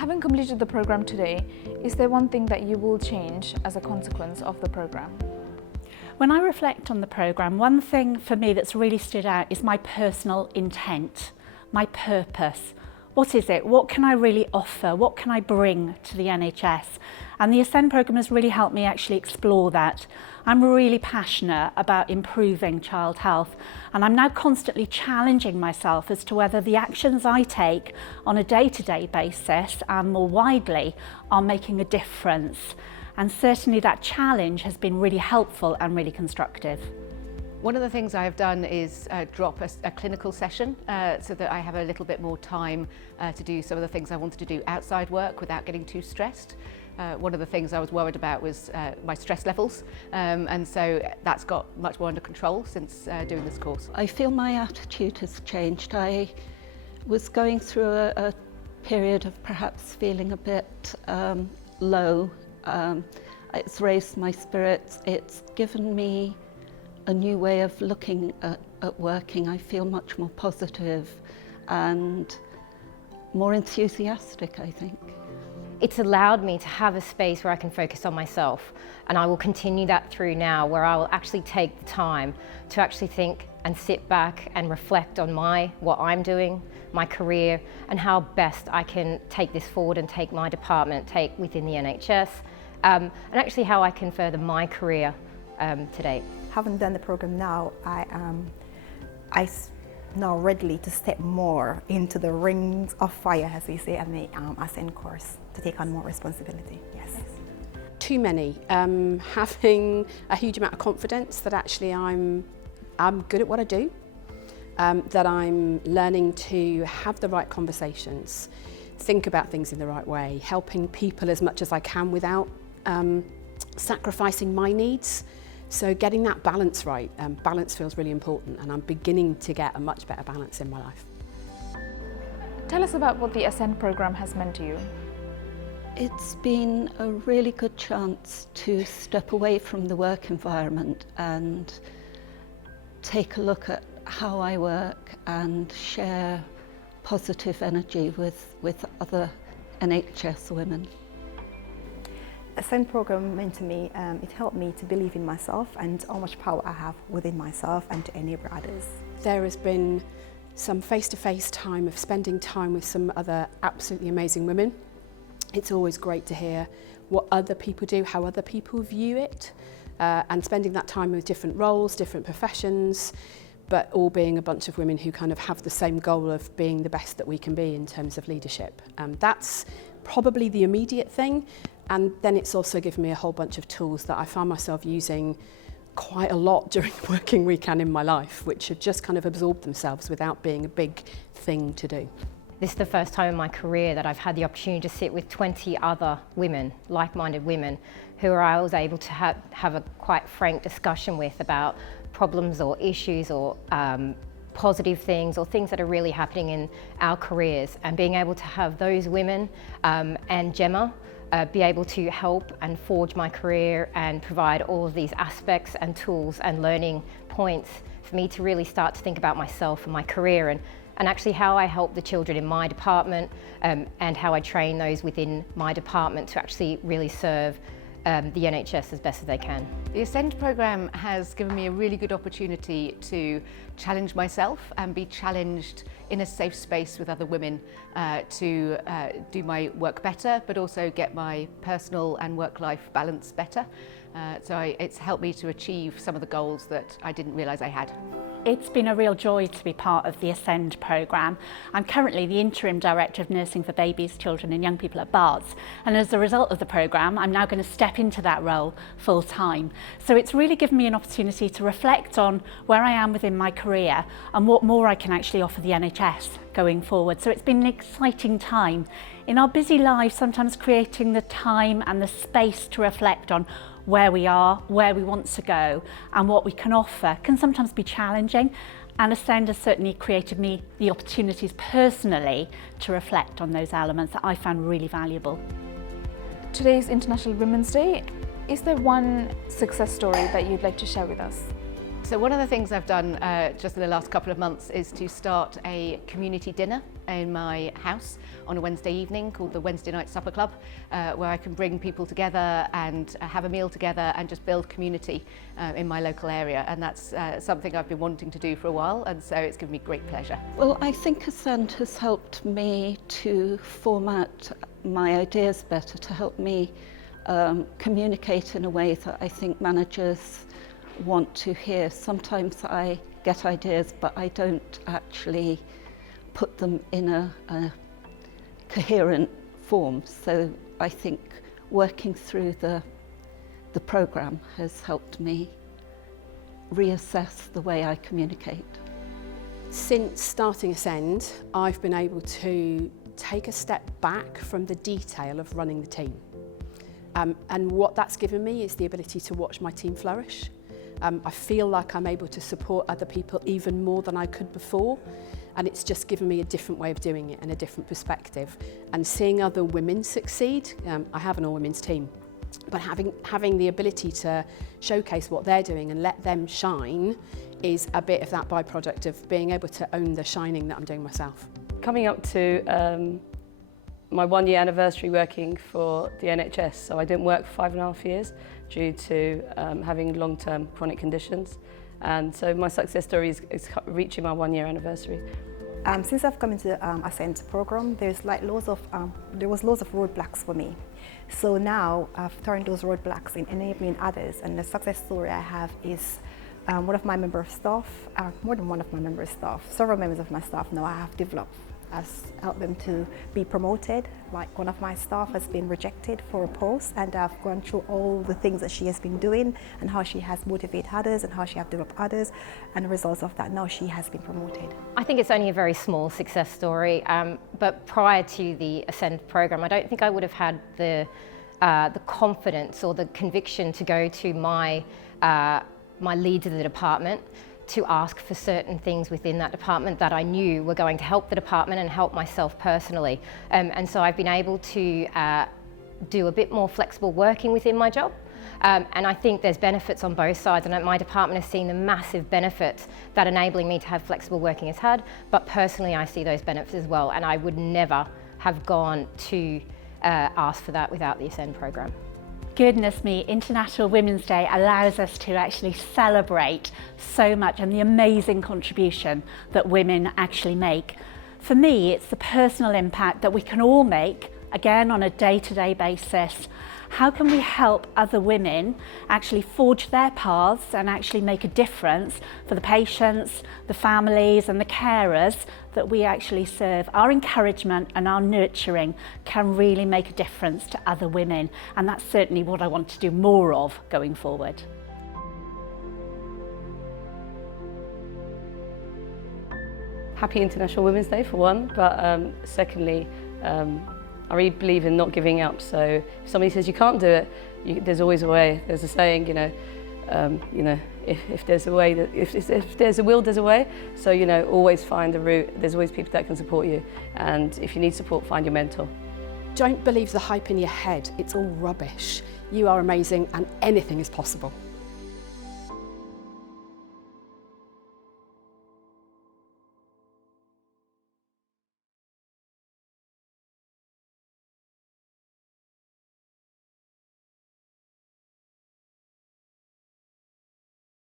Having completed the program today, is there one thing that you will change as a consequence of the program? When I reflect on the programme, one thing for me that's really stood out is my personal intent, my purpose. What is it? What can I really offer? What can I bring to the NHS? And the Ascend programme has really helped me actually explore that. I'm really passionate about improving child health, and I'm now constantly challenging myself as to whether the actions I take on a day-to-day basis and more widely are making a difference. And certainly that challenge has been really helpful and really constructive. One of the things I've done is drop a clinical session so that I have a little bit more time to do some of the things I wanted to do outside work without getting too stressed. One of the things I was worried about was my stress levels, and so that's got much more under control since doing this course. I feel my attitude has changed. I was going through a period of perhaps feeling a bit low. It's raised my spirits. It's given me a new way of looking at working. I feel much more positive and more enthusiastic, I think. It's allowed me to have a space where I can focus on myself, and I will continue that through now, where I will actually take the time to actually think and sit back and reflect on what I'm doing, my career, and how best I can take this forward and take my department, take within the NHS, and actually how I can further my career today. Having done the program now, I now ready to step more into the rings of fire, as we say, and the Ascend course to take on more responsibility. Yes. Too many. Having a huge amount of confidence that actually I'm good at what I do, that I'm learning to have the right conversations, think about things in the right way, helping people as much as I can without sacrificing my needs. So getting that balance right, balance feels really important, and I'm beginning to get a much better balance in my life. Tell us about what the Ascend programme has meant to you. It's been a really good chance to step away from the work environment and take a look at how I work and share positive energy with other NHS women. Ascend program meant to me, it helped me to believe in myself and how much power I have within myself and to enable others. There has been some face-to-face time of spending time with some other absolutely amazing women. It's always great to hear what other people do, how other people view it, and spending that time with different roles, different professions, but all being a bunch of women who kind of have the same goal of being the best that we can be in terms of leadership. That's probably the immediate thing. And then it's also given me a whole bunch of tools that I found myself using quite a lot during the working week and in my life, which have just kind of absorbed themselves without being a big thing to do. This is the first time in my career that I've had the opportunity to sit with 20 other women, like-minded women, who I was able to have a quite frank discussion with about problems or issues or positive things or things that are really happening in our careers, and being able to have those women and Gemma be able to help and forge my career and provide all of these aspects and tools and learning points for me to really start to think about myself and my career and actually how I help the children in my department and how I train those within my department to actually really serve the NHS as best as they can. The Ascend programme has given me a really good opportunity to challenge myself and be challenged in a safe space with other women to do my work better, but also get my personal and work-life balance better. It's helped me to achieve some of the goals that I didn't realise I had. It's been a real joy to be part of the Ascend programme. I'm currently the Interim Director of Nursing for Babies, Children and Young People at Barts, and as a result of the programme I'm now going to step into that role full time. So it's really given me an opportunity to reflect on where I am within my career and what more I can actually offer the NHS going forward. So it's been an exciting time. In our busy lives, sometimes creating the time and the space to reflect on where we are, where we want to go and what we can offer can sometimes be challenging, and Ascend has certainly created me the opportunities personally to reflect on those elements that I found really valuable. Today's International Women's Day. Is there one success story that you'd like to share with us? So one of the things I've done just in the last couple of months is to start a community dinner in my house on a Wednesday evening called the Wednesday Night Supper Club, where I can bring people together and have a meal together and just build community in my local area. And that's something I've been wanting to do for a while, and so it's given me great pleasure. Well, I think Ascend has helped me to format my ideas better, to help me communicate in a way that I think managers want to hear. Sometimes I get ideas, but I don't actually put them in a coherent form. So I think working through the programme has helped me reassess the way I communicate. Since starting Ascend, I've been able to take a step back from the detail of running the team. And what that's given me is the ability to watch my team flourish. I feel like I'm able to support other people even more than I could before, and it's just given me a different way of doing it and a different perspective. And seeing other women succeed, I have an all-women's team, but having the ability to showcase what they're doing and let them shine is a bit of that byproduct of being able to own the shining that I'm doing myself. Coming up to my 1-year anniversary working for the NHS, so I didn't work for 5.5 years due to having long-term chronic conditions, and so my success story is reaching my 1-year anniversary. Since I've come into the Ascend program, there was loads of roadblocks for me. So now I've turned those roadblocks in enabling others, and the success story I have is one of my member of staff, more than one of my member of staff, several members of my staff now I have developed has helped them to be promoted. Like one of my staff has been rejected for a post, and I've gone through all the things that she has been doing and how she has motivated others and how she has developed others, and the results of that, now she has been promoted. I think it's only a very small success story, but prior to the Ascend program, I don't think I would have had the confidence or the conviction to go to my leads of the department to ask for certain things within that department that I knew were going to help the department and help myself personally. And so I've been able to do a bit more flexible working within my job. And I think there's benefits on both sides, and my department has seen the massive benefits that enabling me to have flexible working has had, but personally I see those benefits as well, and I would never have gone to ask for that without the Ascend program. Goodness me, International Women's Day allows us to actually celebrate so much and the amazing contribution that women actually make. For me, it's the personal impact that we can all make, again on a day-to-day basis. How can we help other women actually forge their paths and actually make a difference for the patients, the families and the carers that we actually serve? Our encouragement and our nurturing can really make a difference to other women, and that's certainly what I want to do more of going forward. Happy International Women's Day for one, but secondly, I really believe in not giving up. So if somebody says you can't do it, there's always a way. There's a saying, if there's a way, if there's a will, there's a way. So always find a route. There's always people that can support you, and if you need support, find your mentor. Don't believe the hype in your head. It's all rubbish. You are amazing, and anything is possible.